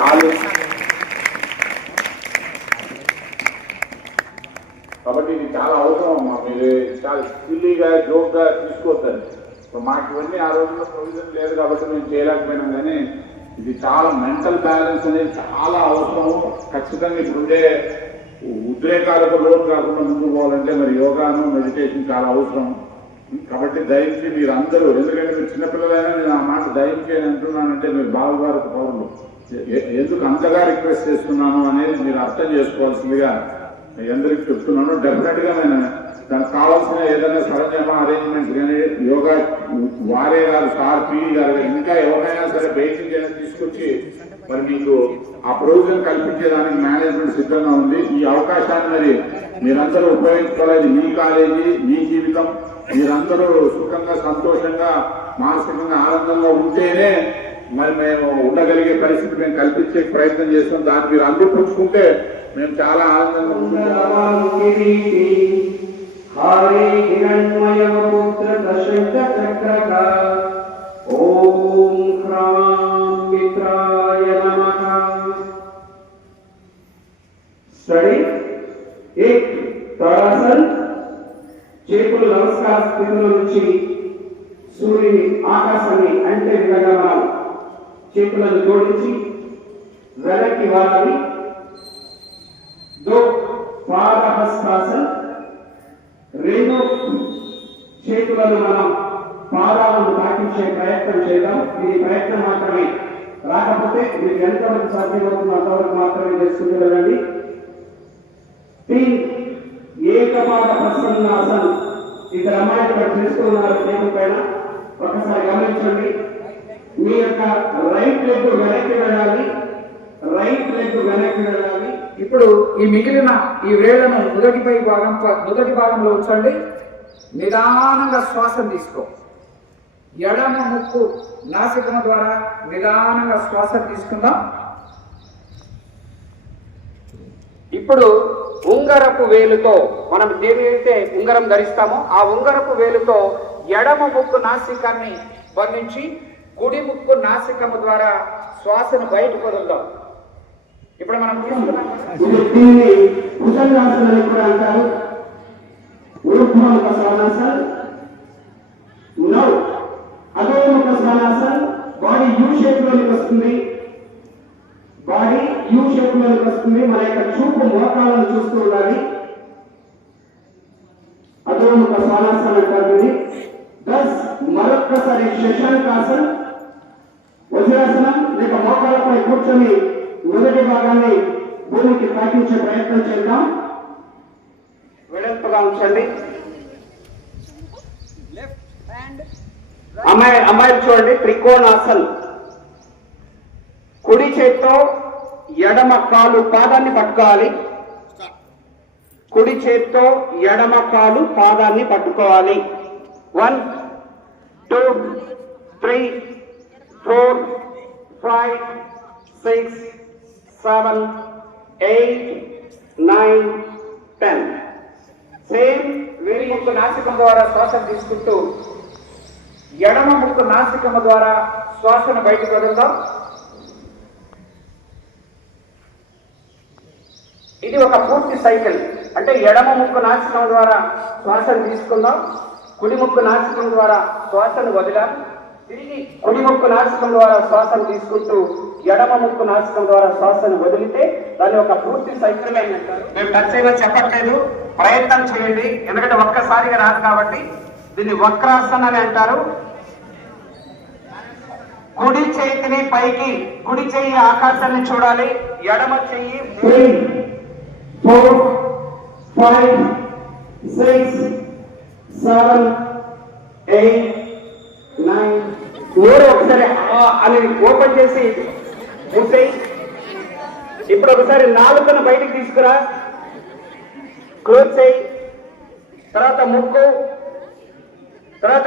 కాదు కాబట్టి ఇది చాలా అవసరం అమ్మా. మీరు చాలా సిల్లీగా జోక్గా తీసుకోవద్దండి. ఇప్పుడు మాకు ఇవన్నీ ఆ రోజుల్లో ప్రొవిజన్ లేదు కాబట్టి మేము చేయలేకపోయినాం కానీ ఇది చాలా మెంటల్ బ్యాలెన్స్ అనేది చాలా అవసరం. ఖచ్చితంగా ఇప్పుడుండే ఉద్రేకాలకు లోటు కాకుండా ముందుకు పోవాలంటే మరి యోగాను మెడిటేషన్ చాలా అవసరం. కాబట్టి దయచేసి మీరు అందరూ ఎందుకంటే నేను ఆ అంటున్నానంటే మీరు భారత పౌరులు. ఎందుకు అంతగా రిక్వెస్ట్ చేస్తున్నాను అనేది మీరు అర్థం చేసుకోవాల్సిందిగా మీ అందరికి చెప్తున్నాను. డెఫినెట్గా నేను దానికి కావాల్సిన ఏదైనా సరంజామా అరేంజ్మెంట్ కానీ యోగా వారే గారు సార్ పి గారు ఇంకా ఎవరైనా సరే బయటికి అయినా తీసుకొచ్చి మరి మీకు ఆ ప్రొవిజన్ కల్పించేదానికి మేనేజ్మెంట్ సిద్ధంగా ఉంది. ఈ అవకాశాన్ని మరి మీరందరూ ఉపయోగించుకోలేదు మీ కాలేజీ మీ జీవితం మీరందరూ సుఖంగా సంతోషంగా మానసికంగా ఆనందంగా ఉంటేనే మరి మేము ఉండగలిగే పరిస్థితి మేము కల్పించే ప్రయత్నం చేస్తాం. దాన్ని మీరు అందిపుచ్చుకుంటే మేము చాలా ఆనందంగా స్టడీ ఏక్ తడాసన్ చేతులు నమస్కార స్థితిలో నుంచి సూర్యుని ఆకాశాన్ని అంటే విధంగా మనం చేతులను జోడించి వెనక్కి వాళ్ళని దో పాదహస్తాసన్ రెండు చేతులను మనం పాదాలను తాకించే ప్రయత్నం చేద్దాం. ఇది ప్రయత్నం మాత్రమే. రాకపోతే మీకు ఎంతవరకు సాధ్యమవుతుందో అంతవరకు మాత్రమే చేసుకుంటూ వెళ్ళండి. ఏకపాద ప్రసన్నాసన్. ఇద్దరు అమ్మాయిలు ఇక్కడ చేస్తున్నారు పైన. ఒకసారి గమనించండి. మీ యొక్క రైట్ లెగ్ వెనక్కి వెళ్ళాలి. రైట్ లెగ్ వెనక్కి వెళ్ళాలి. ఇప్పుడు ఈ మిగిలిన ఈ వేళ్ళను మొదటిపై భాగం మొదటి భాగంలో ఉంచండి. నిదానంగా శ్వాస తీసుకో. ఎడమ ముక్కు నాసికం ద్వారా నిదానంగా శ్వాస తీసుకుందాం. ఇప్పుడు ఉంగరపు వేలుతో మనం అయితే ఉంగరం ధరిస్తామో ఆ ఉంగరపు వేలుతో ఎడమ ముక్కు నాసికాన్ని బంధించి కుడి ముక్కు నాసికము ద్వారా శ్వాసను బయటకు వదులుదాం ఇప్పుడు మనం దీన్ని భుజంగాసనం అని కూడా అంటారు. నౌ. అధోముఖ బాడీ యూ షేప్ లోనికి వస్తుంది. బాడీ యూ షేప్ లోనికి వస్తుంది. మన యొక్క చూపు మోకాలను చూస్తూ ఉండాలి. అధోముఖ శ్వానాసన్ అంటారు. శశాంక్ శశాంకాసన్ వజ్రాసనం లేక మోకాలపై కూర్చొని మొదటి భాగాన్ని భూమికి పాటించే ప్రయత్నం చేద్దాం. వెడల్పుగా ఉంచండి. అమ్మాయి అమ్మాయి చూడండి త్రికోణాసన్. కుడి చేత్తో ఎడమ కాలు పాదాన్ని పట్టుకోవాలి. కుడి చేత్తో ఎడమ కాలు పాదాన్ని పట్టుకోవాలి. One two three four five six seven eight nine ten same వేలి ముక్కు నాసికం ద్వారా శ్వాస తీసుకుంటూ ఎడమ ముక్కు నాసికం ద్వారా శ్వాసను బయటకు వదులుదాం. ఇది ఒక పూర్తి సైకిల్. అంటే ఎడమ ముక్కు నాసికం ద్వారా శ్వాసను తీసుకుందాం. కుడి ముక్కు నాసికం ద్వారా శ్వాసను వదిలాం తిరిగి కుడి ముక్కు నాసికం ద్వారా శ్వాసను తీసుకుంటూ ఎడమ ముక్కు నాసికం ద్వారా శ్వాసను వదిలితే దాన్ని ఒక పూర్తి అంటారు. మేము టచ్ అయినా చెప్పట్లేదు. ప్రయత్నం చేయండి. ఎందుకంటే ఒక్కసారిగా రాదు కాబట్టి దీన్ని వక్రాసన్ అని అంటారు. కుడి చేతిని పైకి కుడి చెయ్యి ఆకాశాన్ని చూడాలి. ఎడమ చెయ్యి three four five six seven eight nine నోరు ఒకసారి అని ఓపెన్ చేసి మూసేయి ఇప్పుడు ఒకసారి నాలుకను బయటికి తీసుకురా. క్లోజ్ చేయి. తర్వాత ముక్కు. తర్వాత